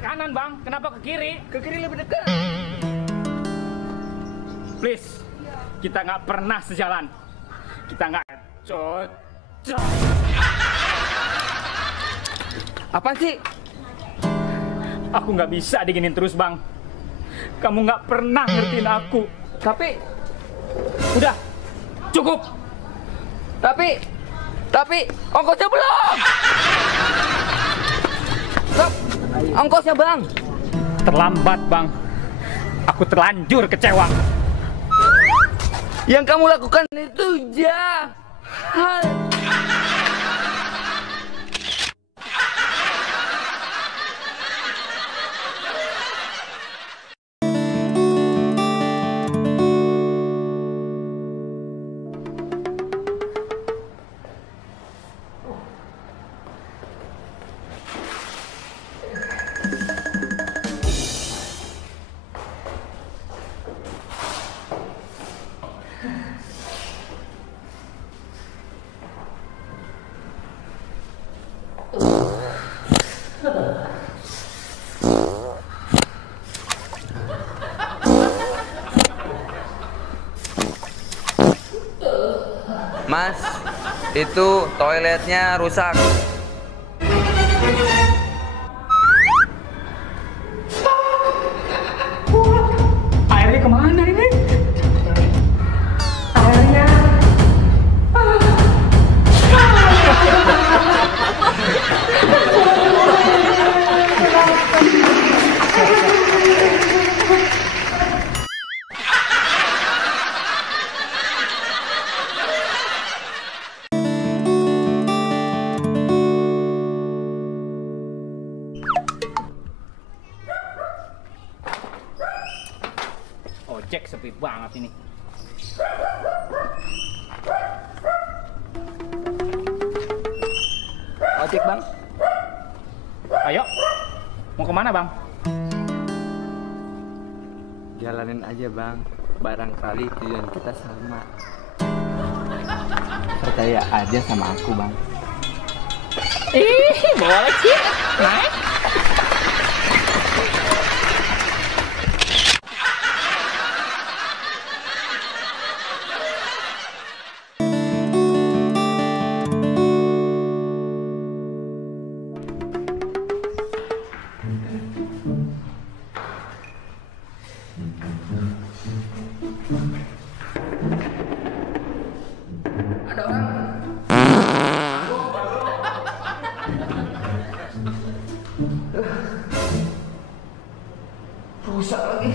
kanan bang, kenapa ke kiri? Ke kiri lebih dekat. Please, kita nggak pernah sejalan. Kita nggak cocok. Apa sih? Aku nggak bisa diginin terus bang. Kamu nggak pernah ngertiin aku. Tapi Udah, cukup. Tapi ongkosnya belum. Stop. Ongkosnya bang. Terlambat bang. Aku terlanjur kecewa. Yang kamu lakukan itu jahat. Mas, itu toiletnya rusak. Airnya kemana ini? Airnya. Ojek sepi banget ini. Ojek bang. Ayo, mau kemana bang? Jalanin aja bang. Barangkali tujuan kita sama. Percaya aja sama aku bang. Boleh sih. Naik. Ada orang. Rusak lagi.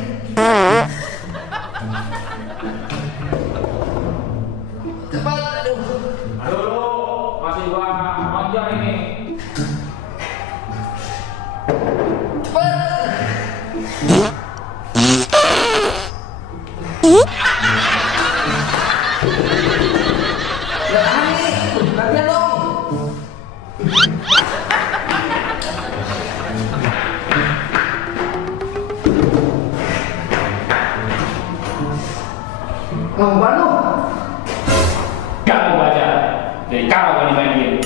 Cepat, aduh. Halo, masih gua ojek ini. Ya, latihan dong. Mau bantu? Gak mau aja. Jadi kalau gak dimainin.